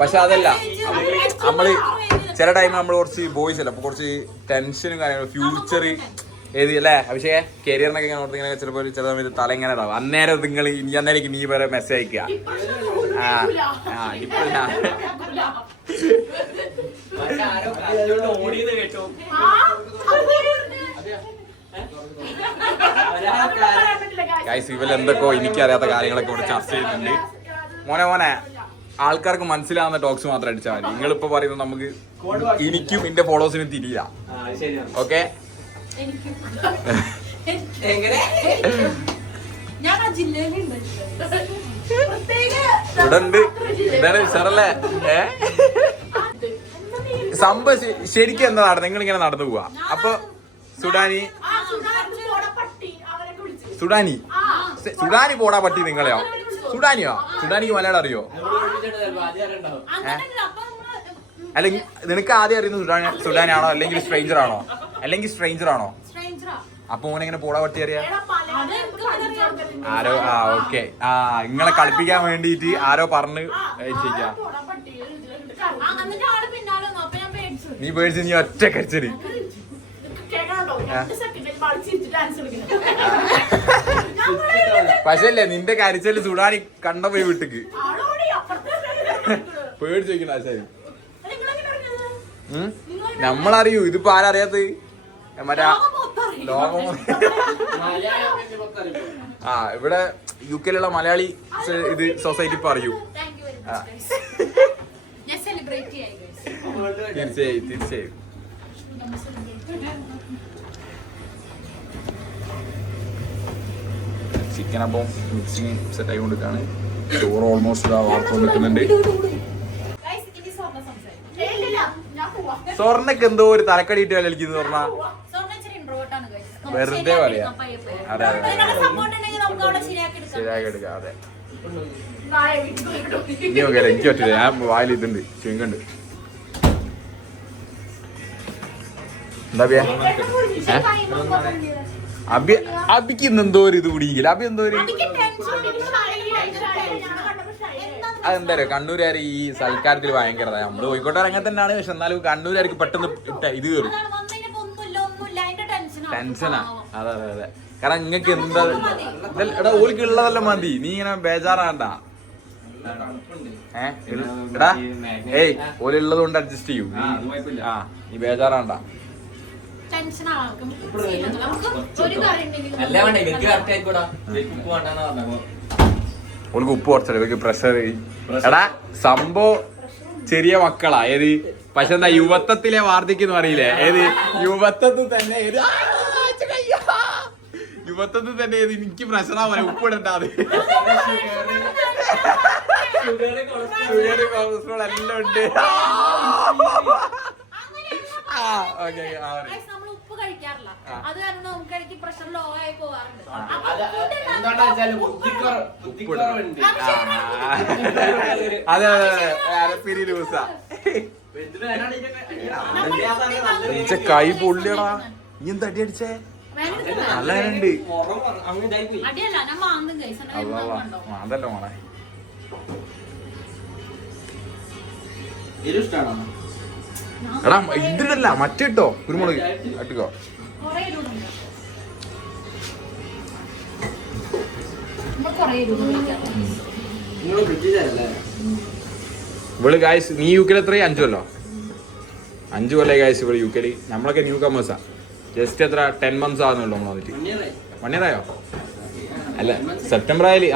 പക്ഷെ അതല്ല നമ്മള് ചില ടൈം നമ്മള് കുറച്ച് ബോയ്സ് അല്ല, അപ്പൊ കുറച്ച് ടെൻഷനും കാര്യങ്ങളും ഫ്യൂച്ചർ ഏത് അല്ലേ അഭിഷേകെ കരിയറിനൊക്കെ ഇങ്ങനെ ഓർത്ത് ഇങ്ങനെ ചിലപ്പോൾ ചില സമയത്ത് തല ഇങ്ങനെ ഇടാവും. അന്നേരം നിങ്ങൾ അന്നേരം നീ വരെ മെസ്സേജ് അയക്കുക. ഇപ്പൊ ഞാൻ ഗൈസ് ഇവലെന്തൊക്കെയോ എനിക്കറിയാത്ത കാര്യങ്ങളൊക്കെ ഇവിടെ ചർച്ച ചെയ്യുന്നുണ്ട്. മോനെ ആൾക്കാർക്ക് മനസ്സിലാവുന്ന ടോക്സ് മാത്രം അടിച്ചാൽ മതി. നിങ്ങളിപ്പോ പറയുന്നത് നമുക്ക് എനിക്കും എന്റെ ഫോളോവേഴ്സിനും തിരിയില്ല. ഓക്കെ ഇവിടെ ഉണ്ട്. എന്താണ് സാറല്ലേ സംഭവം ശരിക്കും എന്താ നടന്നത്? നിങ്ങൾ ഇങ്ങനെ നടന്നു പോവാ. അപ്പൊ സുഡാനി പോടാ പറ്റി നിങ്ങളെയോ? സുഡാനിക്ക് മലയാളം അറിയോ? അല്ല നിനക്ക് ആദ്യം അറിയുന്നത് സുഡാനാണോ അല്ലെങ്കിൽ സ്ട്രേഞ്ചർ ആണോ? അപ്പൊ ഓനെങ്ങനെ പോടാ പറ്റി അറിയാ? ആരോ ഓക്കെ നിങ്ങളെ കളിപ്പിക്കാൻ വേണ്ടിട്ട് ആരോ പറഞ്ഞ് ചെയ്യാം. നീ പേടിച്ച് നീ ഒറ്റ കടിച്ചത്. പക്ഷേ അല്ലേ നിന്റെ കരിച്ചല് സുഡാനി കണ്ട പോയി വീട്ടിക്ക് പേടിച്ചോക്കണ. ശരി നമ്മളറിയൂ. ഇതിപ്പോ ആരറിയാത്ത മറ്റേ ലോകം ആ ഇവിടെ UK-ലുള്ള മലയാളി ഇത് സൊസൈറ്റി ഇപ്പൊ അറിയൂ. തീർച്ചയായും തീർച്ചയായും. ചിക്കൻ അപ്പം മിക്സിങ് സെറ്റ് ആയി കൊണ്ടിരിക്കുകയാണ്. ചോറ് ഓൾമോസ്റ്റ് വാർത്തോണ്ട് നിൽക്കുന്നുണ്ട്. സ്വർണ്ണക്ക് എന്തോ ഒരു തലക്കടിയിട്ട് കളിക്കുന്നു പറഞ്ഞാ വെറുതെ പറയാ. അതെ അതെ ശരിയാക്കി എടുക്കാം. അതെ ഇനി നോക്കിയാലോ, എനിക്ക് പറ്റില്ല. ഞാൻ വായിൽ ഇതുണ്ട്, ചുങ്കണ്ട്. എന്താ അബിക്ക് ഇന്ന് എന്തോ ഒരു ഇത് കുടിക്കില്ല. അബി എന്തോ ഒരു അതെന്താ പറയാ, കണ്ണൂരുകാർ ഈ സൽക്കാരത്തിൽ ഭയങ്കര നമ്മള് കോഴിക്കോട്ടുകാർ അങ്ങനെ തന്നെയാണ്. പക്ഷെ എന്നാലും കണ്ണൂരുകാർക്ക് പെട്ടെന്ന് ഇത് കയറും, ടെൻഷനാ. അതെ അതെ അതെ. കാരണം ഇങ്ങക്ക് എന്താ എടാ ഓൾക്ക് ഉള്ളതല്ല മതി, നീ ഇങ്ങനെ ബേജാറാണ്ട. എടാ ഏയ് ഓലുള്ളത് കൊണ്ട് അഡ്ജസ്റ്റ് ചെയ്യൂ. ആ നീ ബേജാറാണ്ട. ഓൾക്ക് ഉപ്പ് കുറച്ചല്ലേ, ഇവർക്ക് പ്രഷർ. എടാ സംഭവം ചെറിയ മക്കളാ. ഏത് പക്ഷെ എന്താ യുവത്വത്തിലെ വാർദ്ധക്യം അറിയില്ലേ? ഏത് യുവത്വത്തിൽ തന്നെ യുവത്വത്തിൽ തന്നെ ഏത് എനിക്ക് പ്രഷറാ പോലെ ഉപ്പിടണ്ടാത്. ഷുഗർ കൊളസ്ട്രോൾ എല്ലാം ഉണ്ട്. അതെ അരപ്പിരി ലൂസാ. കൈ പൊള്ളിയടാ. നീ എന്താ അടി അടിച്ചേ? നല്ലുണ്ട്. അതല്ലോ മോളെ. എടാ ഇതിടല്ല മറ്റിട്ടോ കുരുമുളക് ഇട്ടോ. ഇവള് ഗായ്സ് നീ UK എത്രയും 5 കൊല്ലോ 5 കൊല്ലേ ഗായ്സ് ഇവള് UK. നമ്മളൊക്കെ ന്യൂ കമേഴ്സാ. ജസ്റ്റ് എത്ര 10 months ആകുന്നുള്ളൂ നമ്മൾ വന്നിട്ട്. 1 year ആയോ? അല്ല സെപ്റ്റംബർ ആയാലും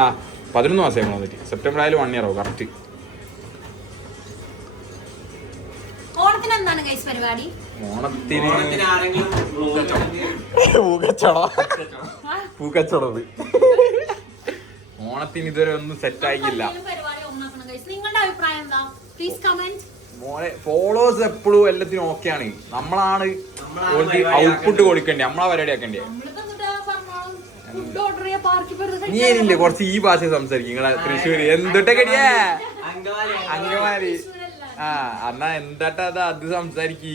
11 മാസമായി നമ്മൾ വന്നിട്ട്. സെപ്റ്റംബർ ആയാലും 1 year ആവും കറക്റ്റ്. ഓണത്തിന് പൂക്കച്ചടത്. ഓണത്തിന് ഇതുവരെ ഒന്നും സെറ്റ് ആയില്ല. മോളെ ഫോളോവേഴ്സ് എപ്പോഴും എല്ലാത്തിനും ഓക്കെയാണ്. നമ്മളാണ് ഔട്ട്പുട്ട് കൊടുക്കണ്ടേ, നമ്മളാ പരിപാടി ആക്കണ്ടേ. നീ ഏനില്ലേ കുറച്ച് ഈ ഭാഷ സംസാരിക്കും. നിങ്ങളെ തൃശ്ശൂര് എന്തൊട്ടൊക്കെടിയേ അങ്കമാലി. എന്നാ എന്താട്ടാ അത് സംസാരിക്ക്.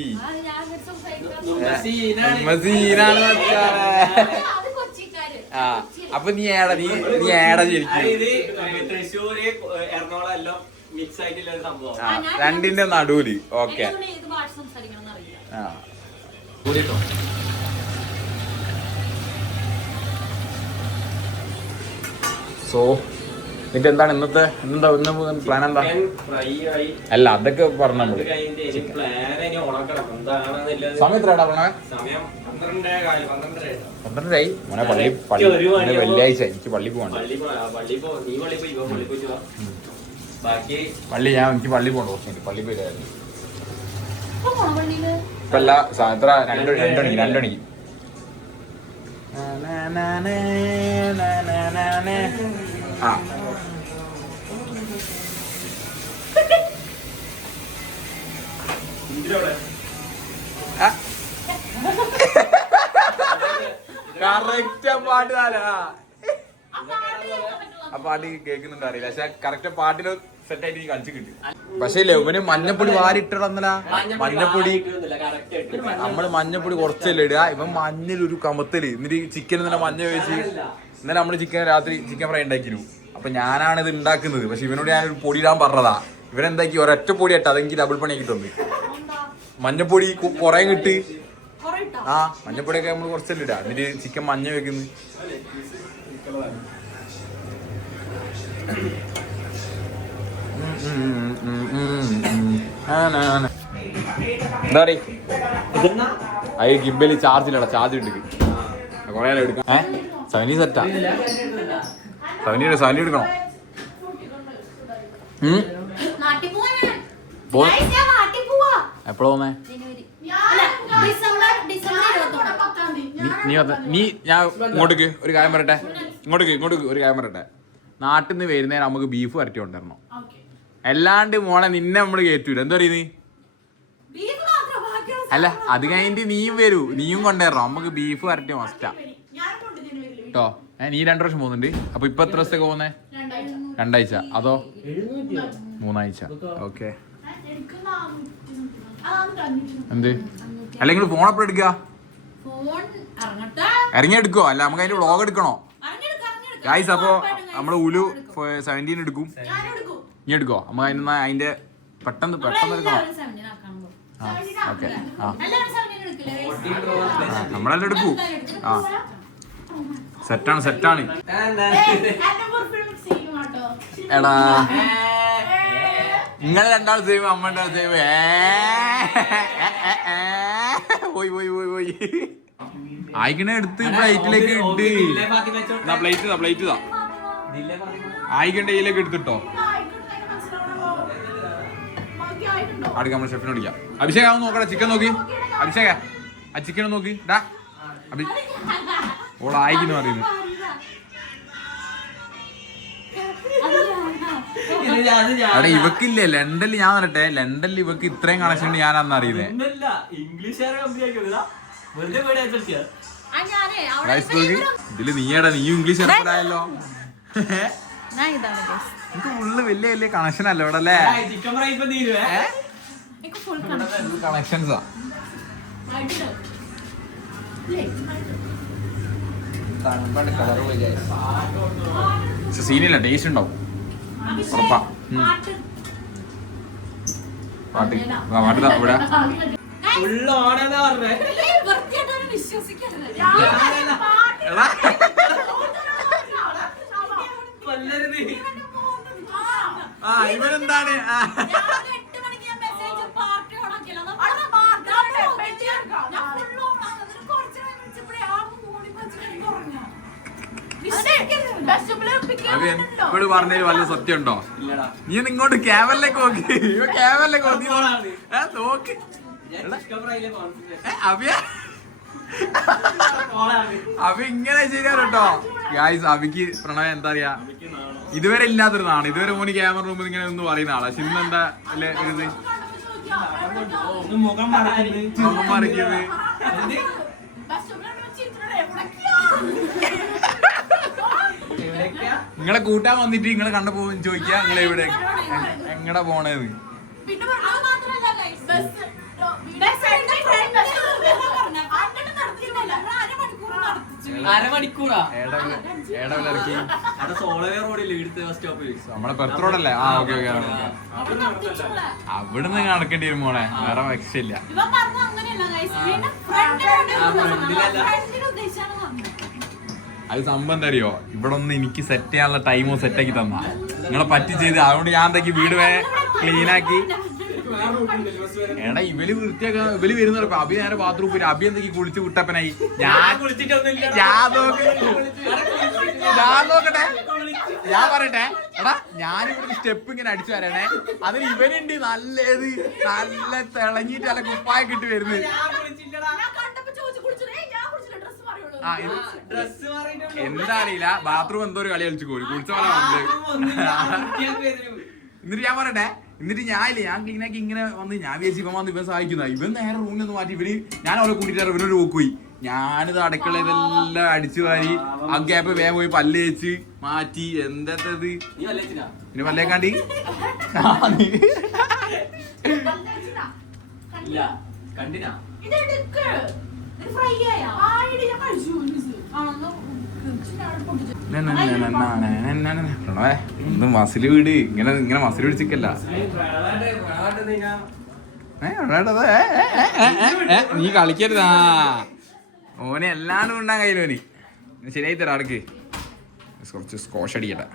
അപ്പൊ നീ ഏടാ ശരിക്കും രണ്ടിന്റെ നടുവില്. ഓക്കെ സോ നിനക്ക് എന്താണ് ഇന്നത്തെ ഇന്ന് പ്ലാൻ എന്താ? അല്ല അതൊക്കെ പറഞ്ഞ നമ്മള് സമയം എത്രയാടാ പറഞ്ഞ? 12 മോനെ. പള്ളി വെള്ളിയാഴ്ച എനിക്ക് പള്ളി പോകണ്ട. പള്ളി എനിക്ക് പള്ളി പോകണ്ട കുറച്ചുണ്ട്. പള്ളി പോയില്ലായിരുന്നു ഇപ്പൊ അല്ല എത്ര 2 മണിക്ക്. കറക്റ്റ് പാട്ട് ആ പാട്ട് കേൾക്കുന്നുണ്ട് അറിയില്ല. പക്ഷെ കറക്റ്റ് പാട്ടിന് സെറ്റ് ആയിട്ട് കളിച്ചു കിട്ടി. പക്ഷെ ഇവന് മഞ്ഞപ്പൊടി വാരിട്ടടന്നല്ല. മഞ്ഞപ്പൊടി നമ്മള് മഞ്ഞപ്പൊടി കുറച്ചല്ലേ ഇടുക. ഇവൻ മഞ്ഞൾ ഒരു കമത്തല്. എന്നിട്ട് ചിക്കൻ ഇന്നലെ മഞ്ഞ കഴിച്ച് ഇന്നലെ നമ്മള് രാത്രി ചിക്കൻ ഫ്രൈ ഉണ്ടാക്കിയിരുന്നു. അപ്പൊ ഞാനാണ് ഇത് ഉണ്ടാക്കുന്നത്. പക്ഷെ ഇവനോട് ഞാനൊരു പൊടി ഇടാൻ പറഞ്ഞതാ. ഇവനെന്താക്കി ഒരൊറ്റ പൊടി ഇട്ടാ അതെനിക്ക് ഡബിൾ പണി കിട്ടുന്നു. മഞ്ഞപ്പൊടി കുറെ കിട്ട്. മഞ്ഞപ്പൊടിയൊക്കെ നമ്മള് കുറച്ചല്ലേ ഇടാ. എന്നിട്ട് ചിക്കൻ മഞ്ഞ വെക്കുന്നു. എന്താ അത് ഗിംബല് ചാർജിലടാ, ചാർജ് എടുക്ക് കൊറേ എടുക്കാം. 70 സെറ്റാ. 70 എടുക്കണോ? എപ്പോഴാ പോന്നേ? നീ ഞാൻ ഇങ്ങോട്ടേക്ക് ഒരു കാര്യം പറയട്ടെ, ഇങ്ങോട്ടേക്ക് ഒരു കാര്യം പറയട്ടെ. നാട്ടിൽ നിന്ന് വരുന്നേരം നമുക്ക് ബീഫ് വരട്ടി കൊണ്ടുവരണം. അല്ലാണ്ട് മോളെ നിന്നെ നമ്മള് കയറ്റൂല. എന്താ പറയുന്നത്? അല്ല അത് കഴിഞ്ഞിട്ട് നീയും വരൂ, നീയും കൊണ്ടുവരണം. നമുക്ക് ബീഫ് വരട്ടി മസ്റ്റാ കേട്ടോ. നീ 2 പ്രാവശ്യം പോകുന്നുണ്ട്. അപ്പൊ ഇപ്പൊ എത്ര ദിവസത്തേക്ക് പോകുന്നേ? 2 ആഴ്ച അതോ 3 ആഴ്ച? ഓക്കെ. എന്ത് അല്ലെങ്കിൽ ഫോൺ എപ്പോഴും എടുക്കുക? ഇറങ്ങി എടുക്കോ? അല്ല നമുക്ക് അതിന്റെ വ്ളോഗ് എടുക്കണോ ഗൈസ്? അപ്പൊ നമ്മള് ഉലു 17 എടുക്കും. നീ എടുക്കോ? നമുക്ക് അതിന്റെ പെട്ടെന്ന് എടുക്കണം. ഓക്കെ. നമ്മളെല്ലാം എടുക്കൂ. ആ സെറ്റാണ്. എടാ നിങ്ങൾ രണ്ടാൾ സേവ്, അമ്മ രണ്ടാൾ സേവ്. പോയി ആയിക്കണേ എടുത്ത് പ്ലേറ്റിലേക്ക് ഇട്ട്. പ്ലേറ്റ് ഇതാ ആയിക്കണ്ട ഇതിലേക്ക് എടുത്തിട്ടോ. അടുക്ക നമ്മൾ ഷെഫിനെ വിളിക്കാം. അഭിഷേക് ആവും നോക്കടാ, ചിക്കൻ നോക്കി. അഭിഷേക ആ ചിക്കൻ നോക്കി. ഓളായിക്കുന്നു പറയുന്നു. അവിടെ ഇവക്കില്ലേ ലണ്ടനിൽ, ഞാൻ പറയട്ടെ, ലണ്ടനിൽ ഇവക്ക് ഇത്രയും കണക്ഷൻ ഉണ്ട് ഞാൻ അന്ന് അറിയുന്നേ. ഇതില് നീയും ഇംഗ്ലീഷ് ഏർപ്പെടായല്ലോ. എനിക്ക് ഫുള്ള് വലിയ കണക്ഷൻ അല്ല ഇവിടെ അല്ലേ? കണക്ഷൻസാ. സീനില്ല, ടേസ്റ്റ് ഉണ്ടാവും ഉറപ്പാ. പാട്ട് ഇവിടെ ഇവരെന്താണ് ഇവിടെ പറഞ്ഞതിൽ വല്ല സത്യം ഉണ്ടോ? നീ ഇങ്ങോട്ട് ക്യാമറയിലേക്ക് നോക്കി. നോക്ക് അഭി ഇങ്ങനെ ശരിയാണ് കേട്ടോ ഗായ്സ്. അഭിക്ക് പ്രണയം എന്താ പറയാ, ഇതുവരെ ഇല്ലാത്തൊരു നാണ്. ഇതുവരെ മോന് ക്യാമറ റൂമിൽ ഇങ്ങനെ ഒന്നും പറയുന്ന ആളാ. പക്ഷെ ഇന്നെന്താ അല്ലേ ഇത് മുഖം മറിക്കുന്നത്? നിങ്ങളെ കൂട്ടാൻ വന്നിട്ട് നിങ്ങളെ കണ്ടപ്പോ ചോദിക്കാ നിങ്ങളെ എവിടെ എങ്ങടെ പോണേന്ന്. നമ്മളെ പെർത്തോടല്ലേ? ആ ഓക്കെ. അവിടുന്ന് നടക്കേണ്ടി വരും മോളെ, വേറെ രക്ഷയില്ല. അത് സംഭവം എന്താ അറിയോ, ഇവിടെ ഒന്ന് എനിക്ക് സെറ്റ് ചെയ്യാനുള്ള ടൈമോ സെറ്റാക്കി തന്ന നിങ്ങളെ പറ്റി ചെയ്ത്. അതുകൊണ്ട് ഞാൻ എന്തൊക്കെ വീട് ക്ലീനാക്കി. എടാ ഇവല് വൃത്തിയാക്കാ, ഇവല് വരുന്ന അഭി നേരെ ബാത്റൂം പോയി. അഭി എന്തൊക്കെ കുളിച്ച് കുട്ടപ്പനായി. ഞാൻ നോക്കട്ടെ, ഞാൻ പറയട്ടെ. എടാ ഞാനിവിടെ സ്റ്റെപ്പ് ഇങ്ങനെ അടിച്ചു വരണേ, അതിന് ഇവനുണ്ട് നല്ല തിളങ്ങിയിട്ട് നല്ല കുപ്പായൊക്കെ ഇട്ട് വരുന്നത്. എന്താ അറിയില്ല, ബാത്റൂം എന്തോ ഒരു കളി കളിച്ചു പോയി കുളിച്ച പോലെ വന്നത്. എന്നിട്ട് ഞാൻ പറയട്ടെ, എന്നിട്ട് ഞാൻ ക്ലീനാക്കി ഇങ്ങനെ വന്ന് ഞാൻ വിചാരിച്ചു ഇവൻ വന്ന് ഇവൻ സഹായിക്കുന്ന. ഇവൻ നേരെ റൂമിൽ ഒന്ന് മാറ്റി ഞാൻ അവരെ കൂട്ടിട്ട് ഇവനൊരു പോയി. ഞാനിത് അടുക്കള ഇതെല്ലാം അടിച്ചു വാരി ആ ഗ്യാപ്പ് വേഗം പോയി പല്ല് തേച്ച് മാറ്റി. എന്തത് പിന്നെ പല്ലേക്കാണ്ടി ഒന്നും മസില് വീട് ഇങ്ങനെ മസില് പിടിച്ചിക്കല്ല. നീ കളിക്കരുതാ ഓനെ എല്ലാണ്ടും ഉണ്ടാൻ കയ്യിലോനി. ശരിയായി തരാം. അടുക്ക് കുറച്ച് സ്കോഷ് അടിക്കട്ടെ.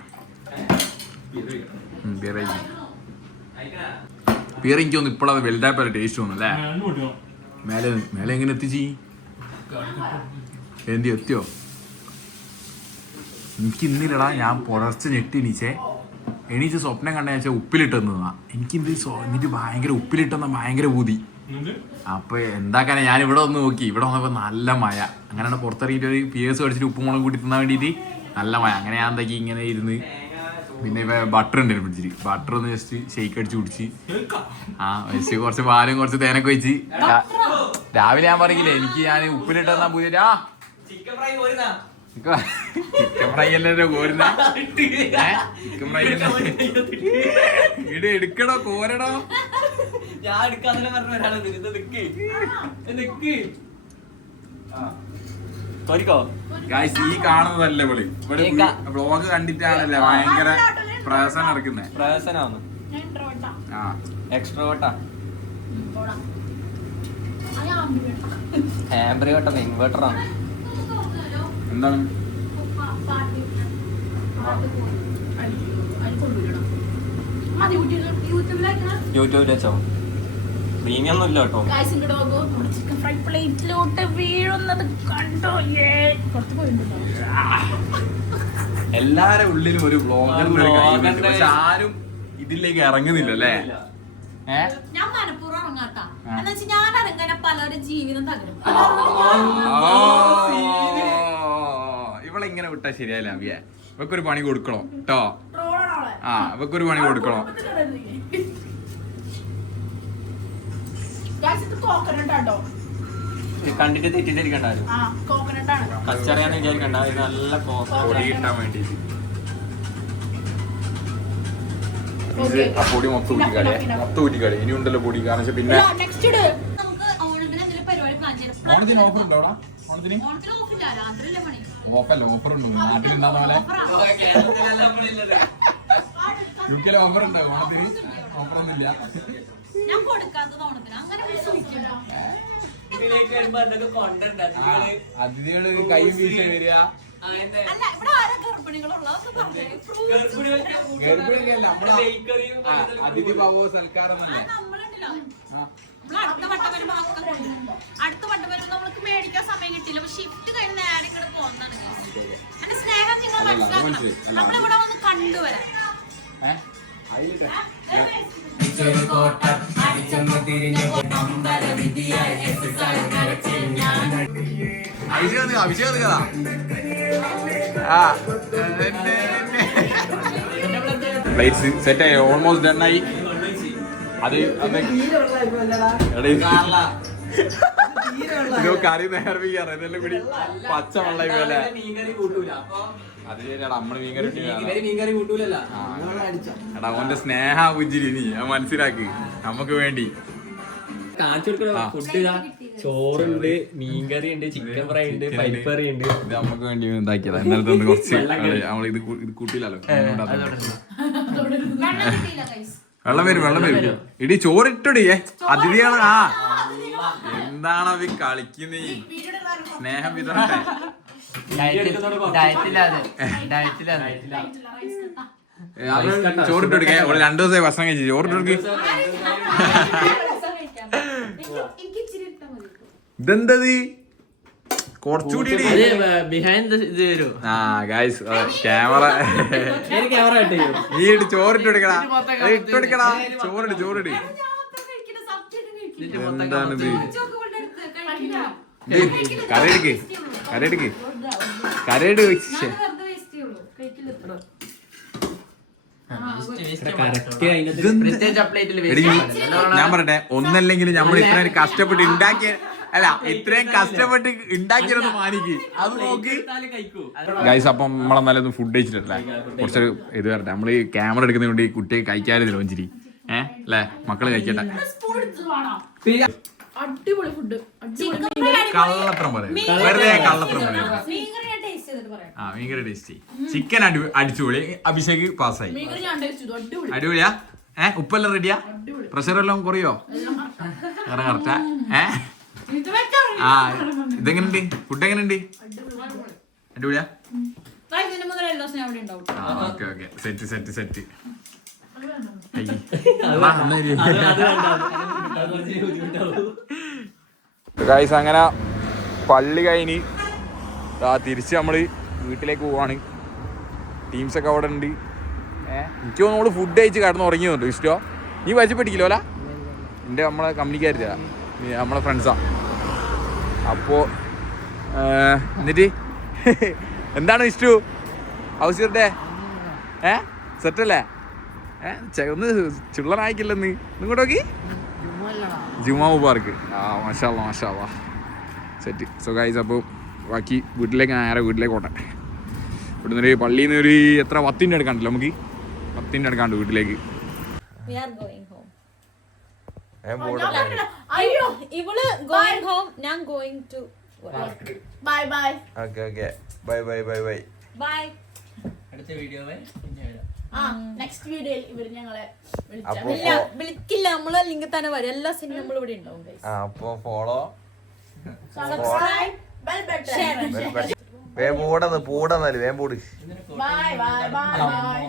പിയർ എനിക്ക് തോന്നുന്നു ഇപ്പോഴത് വലുതായപ്പോ ടേസ്റ്റ് തോന്നുന്നു അല്ലേ? മേലെ മേലെ എങ്ങനെ എത്തിച്ചി എന്തി എത്തിയോ? എനിക്ക് ഇന്നില്ലടാ, ഞാൻ പുലർച്ചെ ഞെട്ടി എണീച്ച് സ്വപ്നം കണ്ട വെച്ചാൽ ഉപ്പിലിട്ടെന്നാ. എന്നിട്ട് ഭയങ്കര ഉപ്പിലിട്ടെന്ന ഭയങ്കര പൂതി. അപ്പൊ എന്താക്കാനാ, ഞാൻ ഇവിടെ ഒന്ന് നോക്കി, ഇവിടെ വന്നപ്പോ നല്ല മഴ. അങ്ങനെയാണ് പുറത്തിറങ്ങിയിട്ട് ഒരു PS അടിച്ചിട്ട് ഉപ്പും മുളകും കൂട്ടി തിന്നാൻ വേണ്ടിയിട്ട് നല്ല മഴ. അങ്ങനെ ഞാൻ എന്താക്കി ഇങ്ങനെ ഇരുന്ന്, പിന്നെ ഇപ്പൊ ബട്ടർ ഉണ്ടായിരുന്നു പിടിച്ചിട്ട്, ബട്ടർ ഒന്ന് ജസ്റ്റ് ഷെയ്ക്ക് അടിച്ച് കുടിച്ച്, വെച്ച് കുറച്ച് പാലും കുറച്ച് തേനൊക്കെ വെച്ച് രാവിലെ ഞാൻ പറയില്ലേ എനിക്ക് ഞാൻ ഉപ്പിലിട്ടെന്നാ പൂതി. ചിക്കൻ ഫ്രൈ അല്ലേ കോരുന്ന? Chicken fry എടുക്കടോ കോരടോ. ഈ കാണുന്നതല്ലേ വിളി, ഇവിടെ വ്ളോഗ് കണ്ടിട്ടാണല്ലേ ഭയങ്കര പ്രഹസനം ഇറക്കുന്നേ. പ്രഹസനാണ് എക്സ്ട്രോട്ടാ ഹാംബറിയോട്ട ഇൻവേർട്ടറാണ്. എന്താണ് യൂട്യൂബിൽ വെച്ചോ? പ്രീമിയം ഒന്നും ഇല്ല കേട്ടോ. ചിക്കൻ ഫ്രൈ പ്ലേറ്റിലോട്ട് വീഴുന്നത് കണ്ടോ? എല്ലാരും ഉള്ളിലും ഒരു വ്ളോഗർ, പക്ഷെ ആരും ഇതിലേക്ക് ഇറങ്ങുന്നില്ല അല്ലേ? ഞാൻ മനഃപൂർവ്വം ഇറങ്ങാത്ത എന്ന് വെച്ചാൽ ഞാൻ ഇറങ്ങാൻ പലരുടെ ജീവിതം തകരും. ഇവളെങ്ങനെ വിട്ടാ ശരിയായില്ല അവിയ. ഇവക്കൊരു പണി കൊടുക്കണോ കേട്ടോ? ഇവക്കൊരു പണി കൊടുക്കണോ? കണ്ടിട്ട് തെറ്റിദ്ധരിക്കണ്ടായിരുന്നു. പച്ചറിയാന്ന് വിചാരിക്കണ്ട, ഇത് നല്ല പൊടി കിട്ടാൻ വേണ്ടിട്ട് ആ പൊടി മൊത്തം ഊറ്റിക്കളി. ഇനി ഉണ്ടല്ലോ പൊടി, കാരണം പിന്നെ ഓണത്തിന് ഓഫർ ഉണ്ടോ? ഓഫല്ല, ഓഫർ ഉണ്ടോ നാട്ടിലുണ്ടാകുന്ന പോലെ? യുകെയിലെ ഓഫർ ഉണ്ടോ ഓണത്തിന്? ഓഫറൊന്നുമില്ല. അതിഥികള് കൈ വീശ വരിക. ഗർഭിണികളല്ല, അതിഥി ഭാവോ സൽക്കാരം തന്നെ. അടുത്ത വട്ടം വരുമ്പോ നമ്മൾക്ക് മേടിക്കാൻ സമയം കിട്ടില്ല. പക്ഷെ ഷിഫ്റ്റ് കഴിഞ്ഞ് നേരെ ഇങ്ങോട്ട് പോകുന്നതാണ്. എന്റെ സ്നേഹം നിങ്ങൾ മനസ്സിലാക്കണം. നമ്മളിവിടെ വന്ന് കണ്ടുവരാം. അഭിഷേക് കഥ പ്ലേറ്റ്സ് സെറ്റ് ആയി, ഓൾമോസ്റ്റ് ഡൺ ആയി. അത് കറി നേർപ്പിക്കാറ് ഇതെല്ലാം കൂടി പച്ച വെള്ളം പോലെ. അത് ശരിയാടാ, നമ്മള് മീൻകറി കൂട്ടൂലല്ലോ. എടാ ഓന്റെ സ്നേഹ പുഞ്ചിരി നീ അത് മനസ്സിലാക്കി. നമുക്ക് വേണ്ടി കാണിച്ചു കൊടുക്കണ ഫുഡ് ഇതാ, ചോറുണ്ട്, മീൻകറി ഉണ്ട്, ചിക്കൻ ഫ്രൈ ഉണ്ട്, പരിപ്പറി ഉണ്ട്. ഇത് നമുക്ക് വേണ്ടി ഉണ്ടാക്കിയതാ. ഇന്നലത്തെ ഒന്ന് കുറച്ച് നമ്മൾ ഇത് കൂട്ടില്ലല്ലോ. വെള്ളം വരും ഇടി ചോറിട്ടോടി അതിഥികള്. എന്താണ് അവ കളിക്കുന്നേ? സ്നേഹം വിതറട്ടെ. ചോറിട്ടോടിക്കേ. 2 ദിവസമായി ഭക്ഷണം കഴിച്ചു. ചോറിട്ടോടിക്ക്. ഇതെന്തത് കുറച്ചുകൂടി ക്യാമറ നീ ഇട്ട് ചോറിട്ടെടുക്കടാ. ഇട്ടെടുക്കടാ ചോറിട്. എന്താണിത്? കരയെടുക്ക്. ഞാൻ പറയട്ടെ, ഒന്നല്ലെങ്കിൽ നമ്മൾ ഇത്രയും കഷ്ടപ്പെട്ട് ഉണ്ടാക്കിയ ഉണ്ടാക്കിയതൊന്ന് മാനിക്ക്. അത് നോക്കി ഗൈസ്. അപ്പം നമ്മളെന്നാലും ഫുഡ് കഴിച്ചിട്ടല്ലേ കുറച്ചൊരു ഇത് വരട്ടെ. നമ്മള് ക്യാമറ എടുക്കുന്ന വേണ്ടി കുട്ടിയെ കഴിക്കാറില്ല ഒഞ്ചിരി അല്ലേ? മക്കള് കഴിക്കട്ടെ. അടിപൊളി ഫുഡ്. കള്ളത്രം പറയാം, വെറുതെ കള്ളത്രം പറയാം. മീൻകറി ടേസ്റ്റി. ചിക്കൻ അടിച്ചുപൊളി. അഭിഷേക് പാസ്സായി. അടിപൊളിയാ? ഉപ്പെല്ലാം റെഡിയാ? പ്രഷർ എല്ലാം കുറയോ? കറക്റ്റാ? ഇതെങ്ങനെയുണ്ട്? ഫുഡ് എങ്ങനെയുണ്ട്? അടിപൊളിയാ? Okay set. ഗൈസ് അങ്ങനെ പള്ളി കഴിഞ്ഞ് തിരിച്ച് നമ്മൾ വീട്ടിലേക്ക് പോവാണ്. ടീംസൊക്കെ അവിടെ ഉണ്ട്. എനിക്ക് തോന്നുന്നു നമ്മൾ ഫുഡ് കഴിച്ച് കിടന്ന് ഉറങ്ങിയുണ്ട്. ഇഷ്ടോ നീ വച്ചപ്പെട്ടിക്കില്ലോ അല്ല? എൻ്റെ നമ്മളെ കമ്പനിക്കാരില്ല, നമ്മളെ ഫ്രണ്ട്സാണ്. അപ്പോൾ എന്നിട്ട് എന്താണ് ഇഷ്ടു ഹൗസിയുടെ സെറ്റല്ലേ? ഒന്ന് ചുള്ളനായിക്കില്ലെന്ന് ഇങ്ങോട്ട് നോക്കി. ജുമാ മുബാർക്ക്. മാഷാ അല്ലാ മാഷാ അല്ലാ സെറ്റ്. സോ ഗൈസ് അപ്പോൾ ബാക്കി വീട്ടിലേക്ക് നേരെ വീട്ടിലേക്ക് പോട്ടെ. ഇവിടുന്ന് ഒരു പള്ളിയിൽ നിന്ന് ഒരു എത്ര 10 മിനിറ്റ് എടുക്കാണ്ടല്ലോ നമുക്ക്. 10 മിനിറ്റ് എടുക്കാണ്ട് വീട്ടിലേക്ക്. അയ്യോ ഇവള് going home, ഞാൻ going to work. Bye bye. Okay bye bye. Bye. അടുത്ത വീഡിയോ നെക്സ്റ്റ് വീഡിയോയിൽ ഇവര് ഞങ്ങളെ വിളിക്കില്ല. നമ്മള് ലിങ്ക് തന്നെ വരും. എല്ലാ സിനിമ നമ്മൾ ഇവിടെ ഉണ്ടാവും. അപ്പൊ ഫോളോ സബ്സ്ക്രൈബ് ബെൽ ബട്ടൺ വേം പോടന്ന് വേം പോട്. Bye bye by.